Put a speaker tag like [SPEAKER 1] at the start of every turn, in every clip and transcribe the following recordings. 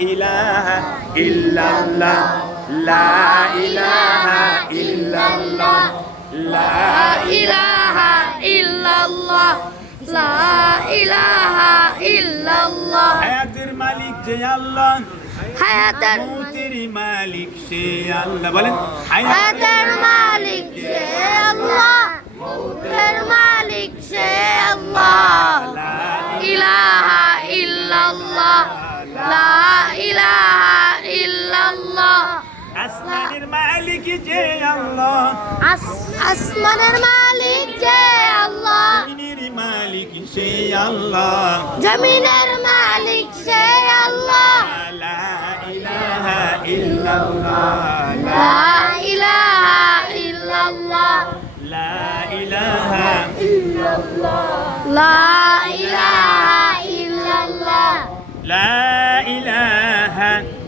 [SPEAKER 1] إله إلا الله. لا إله إلا الله. لا إله
[SPEAKER 2] إلا الله. لا إله
[SPEAKER 1] إلا الله. حياة الملك جي
[SPEAKER 2] الله حياة الموتر مالك
[SPEAKER 1] شي الله بلن حياة
[SPEAKER 2] الملك جي الله
[SPEAKER 1] موت مالك شي
[SPEAKER 2] الله لا
[SPEAKER 1] إله إلا الله
[SPEAKER 2] La ilahe illallah. Asmanir malik ce Allah.
[SPEAKER 1] As Asmanir malik ce Allah. Zeminir malik şey Allah. Zeminir malik şey Allah. La ilahe illallah. La ilahe illallah. La ilahe illallah La ilahe
[SPEAKER 2] illallah. La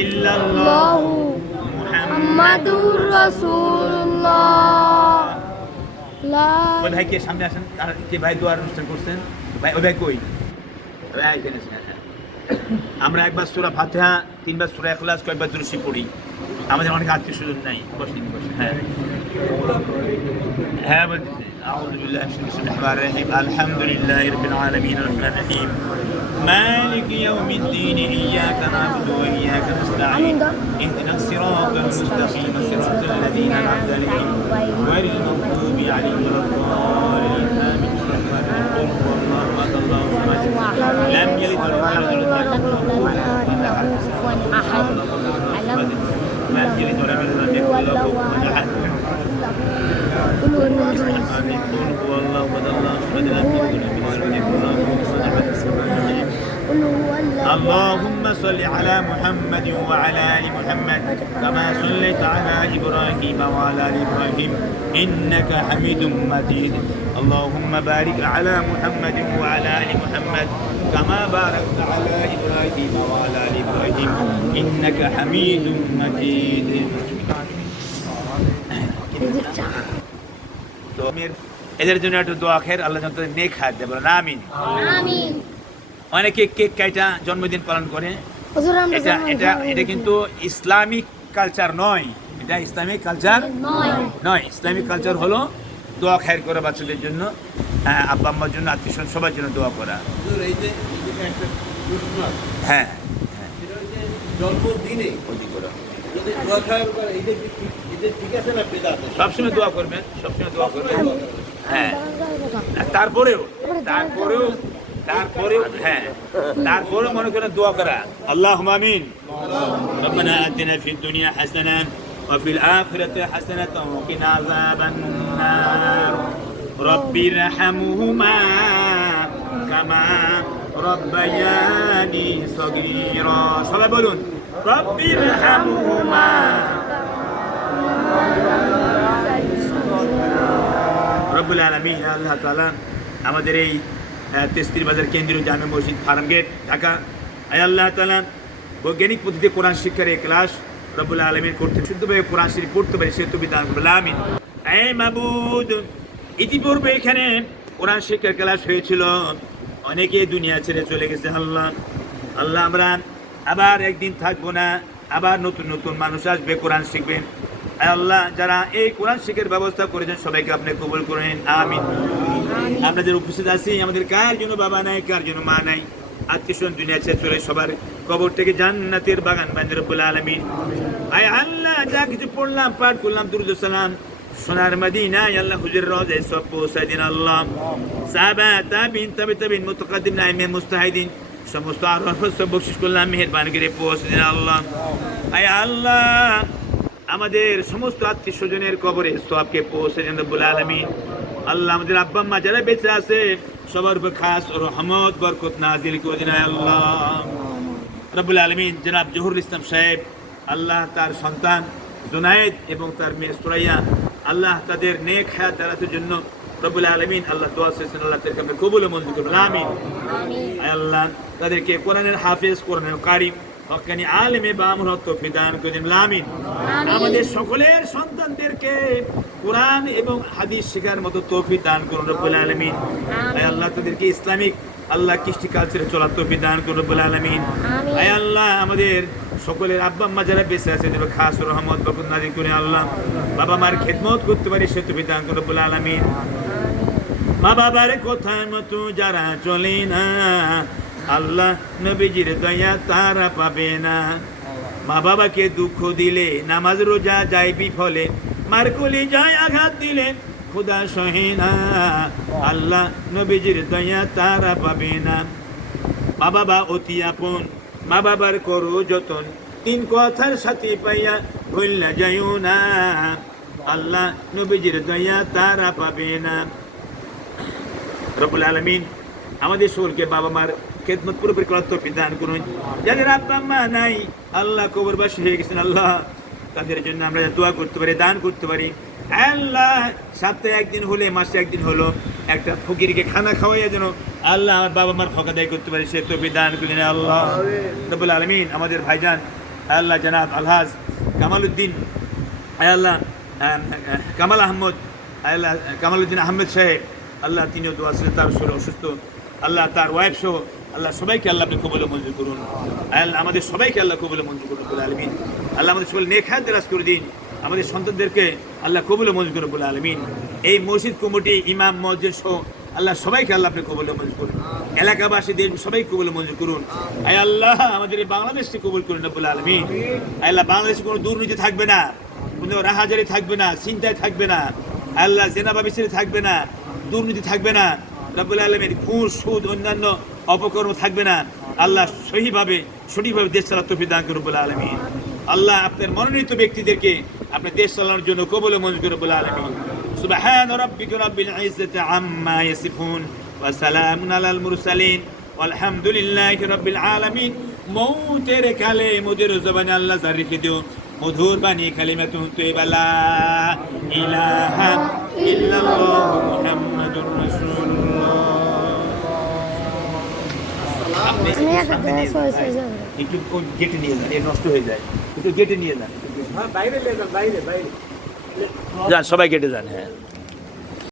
[SPEAKER 2] ইল্লাল্লাহ
[SPEAKER 1] মুহাম্মাদুর রাসূলুল্লাহ লা
[SPEAKER 2] ওই ভাই কে সামনে আসেন আর কে ভাই দোয়ার অনুষ্ঠান করছেন ভাই ওই ভাই কই ওই ভাই এখানে আছেন, হ্যাঁ। আমরা একবার সুরা ফাতিহা তিনবার সুরা এখলাস কয়েকবার দুরুশি পড়ি আমাদের অনেক আত্মীয় স্বজন নাই বসেন বসেন হ্যাঁ হ্যাঁ বলতেছি أعوذ بالله من الشيطان الرجيم الحمد لله رب العالمين الرحمن الرحيم مالك يوم الدين إياك نعبد وإياك نستعين اهدنا الصراط المستقيم صراط الذين أنعمت عليهم غير المغضوب عليهم ولا الضالين آمين قل هو الله أحد الله الصمد لم يلد ولم يولد ولم يكن له كفوا أحد لم يلد ولم يولد ولم يكن له كفوا أحد قل هو الله أحد الله الصمد لم يلد اللهم صل على محمد وعلى ال محمد كما صليت على ابراهيم وعلى ال ابراهيم انك حميد مجيد اللهم بارك على محمد وعلى ال محمد كما باركت على ابراهيم وعلى ال ابراهيم انك حميد مجيد তো এদের জন্য একটু দোয়া খের আল্লাহ যেন তাদের নেক হাত দেবো না আমিন
[SPEAKER 1] আমিন
[SPEAKER 2] অনেকে কেক কাইটা জন্মদিন পালন করে। এটা এটা এটা কিন্তু ইসলামিক কালচার নয়। এটা ইসলামিক কালচার
[SPEAKER 1] নয়।
[SPEAKER 2] ইসলামিক কালচার হলো দোয়া খায়ের করা বাচ্চাদের জন্য আব্বা আম্মার জন্য আত্মীয় সবার জন্য দোয়া করা। হ্যাঁ।
[SPEAKER 3] জন্মদিনে
[SPEAKER 2] সবসময় দোয়া করবেন সবসময় দোয়া করবেন। হ্যাঁ। তারপরেও তারপরেও তারপরেও হ্যাঁ তারপরেও মনে করেন দোয়া করা আল্লাহ আমিন ربنا آتنا في الدنيا حسنة وفي الآخرة حسنة وقنا عذاب النار رب ارحمهما كما ربياني صغيرا সবাই বলুন رب ارحمهما রব্বুল আলমী আল্লাহ তালা আমাদের এই আহ, তেস্তির বাজার কেন্দ্রীয় জামে মসজিদ, ফার্ম গেট, ঢাকা। আয় আল্লাহ তালা বৈজ্ঞানিক পদ্ধতিতে কোরআন শিক্ষার এই ক্লাস রব্বুল আলমীর করতে শুদ্ধভাবে কোরআন শরীফ পড়তে পারে, সে তুমি দান আমিন। এই মাবুদ, ইতিপূর্বে এখানে কোরআন শিক্ষার ক্লাস হয়েছিল। অনেকে দুনিয়া ছেড়ে চলে গেছে, আল্লাহ। আল্লাহ, আমরা আবার একদিন থাকব না, আবার নতুন নতুন মানুষ আসবে, কোরআন শিখবেন। আল্লাহ, যারা এই কোরআন শিখের ব্যবস্থা করেছেন, সবাইকে আপনি কবুল করেন, আমিন। আমরা যারা উপস্থিত আছি, আমাদের কার জন্য বাবা নাই, কার জন্য মা নাই? আত্মীয় দুনিয়া ছেড়ে চলে সবার কবর থেকে জান্নাতের বাগান বান্ধব বলে আলমিন। আয় আল্লাহ, যা কিছু পড়লাম, পাঠ করলাম, দুরুদ সালাম। সোনার মদিনায় আল্লাহ হুজুর রোজে সব পৌঁছায় দিন আল্লাহ। সাহাবা, তাবিন তবে তাবিন, মুতকাদ্দিম, নাইমে, মুস্তাহিদিন, সমস্ত আর সব বকশিস করলাম, মেহেরবানি করে পৌঁছে দিন আল্লাহ। আয় আল্লাহ, আমাদের সমস্ত আত্মীয় স্বজনের কবরে সবকে পৌঁছে দেন রব্বুল আলামিন। আল্লাহ আমাদের আব্বা আম্মা যারা বেঁচে আছে সবার উপর খাস রহমত বরকত নাজিল করে দিন আল্লাহ। রব্বুল আলমিন জনাব জহুরুল ইসলাম সাহেব আল্লাহ তার সন্তান জুনায়েদ এবং তার মেয়ে সুরাইয়া আল্লাহ তাদের নেক হায়াত দাঁড়াতে জন্য রবুল আলমিন আল্লাহ দোয়া চেয়েছেন আল্লাহ তাদেরকে আমরা কবুল মঞ্জুর করুন। আমিন। আল্লাহ তাদেরকে কোরআনের হাফেজ কোরআনের কারিম হকানি আলেমে বামর তৌফিক দান করে দিন। আমিন। আমাদের সকলের সন্তানদেরকে কোরআন এবং হাদিস শেখার মতো তৌফিক দান করুন রব্বুল আলমিন। আয় আল্লাহ তাদেরকে ইসলামিক আল্লাহ কৃষ্টি কালচারে চলার তৌফিক দান করুন রব্বুল আলমিন। আয় আল্লাহ আমাদের সকলের আব্বা আম্মা যারা বেঁচে আছে দেবে খাস রহমত বকুল নাজির করে আল্লাহ বাবা মার খেদমত করতে পারি সে তৌফিক দান করুন রব্বুল আলমিন। মা বাবার কথা মতো যারা চলে না আল্লাহ নবীজির দয়া তারা পাবে না। মা বাবাকে দুঃখ দিলে নামাজ রোজা যায় বিফলে মার কলি আঘাত দিলেন খুদা সহে না আল্লাহ নবীজির দয়া তারা পাবে না। মা বাবা অতি আপন, মা বাবার করো যতন। তিন কথার সাথে পাইয়া ভুললা যাইও না। আল্লাহ নবীজির দয়া তারা পাবে না। রবুল আলমিন আমাদের সকলকে বাবা মার খেদমত পুরোপুরি করার তৌফিক দান করুন। যাদের আব্বা মা নাই, আল্লাহ কবর কবরবাসী হয়ে গেছেন, আল্লাহ। তাদের জন্য আমরা দোয়া করতে পারি দান করতে পারি। আল্লাহ সপ্তাহে একদিন হলে মাসে একদিন হলো একটা ফকিরকে খানা খাওয়াইয়া যেন আল্লাহ আমার বাবা মার হক আদায় করতে পারি সে তৌফিক দান করেন আল্লাহ। রবুল আলমিন আমাদের ভাইজান আল্লাহ জানাব আলহাজ কামালউদ্দিন আয় আল্লাহ কামাল আহমদ আয় আল্লাহ কামালউদ্দিন আহমেদ সাহেব আল্লাহ তিনিও দোয়া ছিলেন তার শরীর অসুস্থ। আল্লাহ তার ওয়াইফ সহ আল্লাহ সবাইকে আল্লাহ আপনি কবলে মঞ্জুর করুন। আয় আল্লাহ আমাদের সবাইকে আল্লাহ কবলে মঞ্জুর করুন আলমিন। আল্লাহ আমাদের সকল নেখায় দেরাজ করে দিন। আমাদের সন্তানদেরকে আল্লাহ কবলে মঞ্জুর করুন বলে আলমিন এই মসজিদ কমিটি, ইমাম, মসজিদ সহ আল্লাহ সবাইকে আল্লাহ আপনি কবলে মঞ্জুর করুন। এলাকাবাসীদের সবাই কবলে মঞ্জুর করুন। আয় আল্লাহ আমাদের এই বাংলাদেশকে কবুল করুন না বলে আলমিন আল্লাহ বাংলাদেশে কোনো দুর্নীতি থাকবে না, কোনো রাহাজারি থাকবে না, চিন্তায় থাকবে না। আল্লাহ জেনাবাবিসের থাকবে না, দুর্নীতি থাকবে না। রব্বুল আলমের ঘুষ, সুদ, অন্যান্য অপকর্ম থাকবে না। আল্লাহ সহিভাবে, সঠিকভাবে দেশ চালার তফি দান করুন বলে আলমিন। আল্লাহ আপনার মনোনীত ব্যক্তিদেরকে আপনি দেশ চালানোর জন্য কবল মঞ্জুর করে বলে আলমিন। সুবাহান রব্বিক আল্লাহ মধুর বাণী কালিমাতুন তুইবালা ইলাহা ইল্লাল্লাহু
[SPEAKER 1] একটা যাবে
[SPEAKER 2] একটু গেটে নিয়ে যান এ নষ্ট হয়ে যায়। একটু গেটে নিয়ে যান।
[SPEAKER 3] হ্যাঁ বাইরে যান বাইরে বাইরে।
[SPEAKER 2] যান সবাই গেটে যান হ্যাঁ।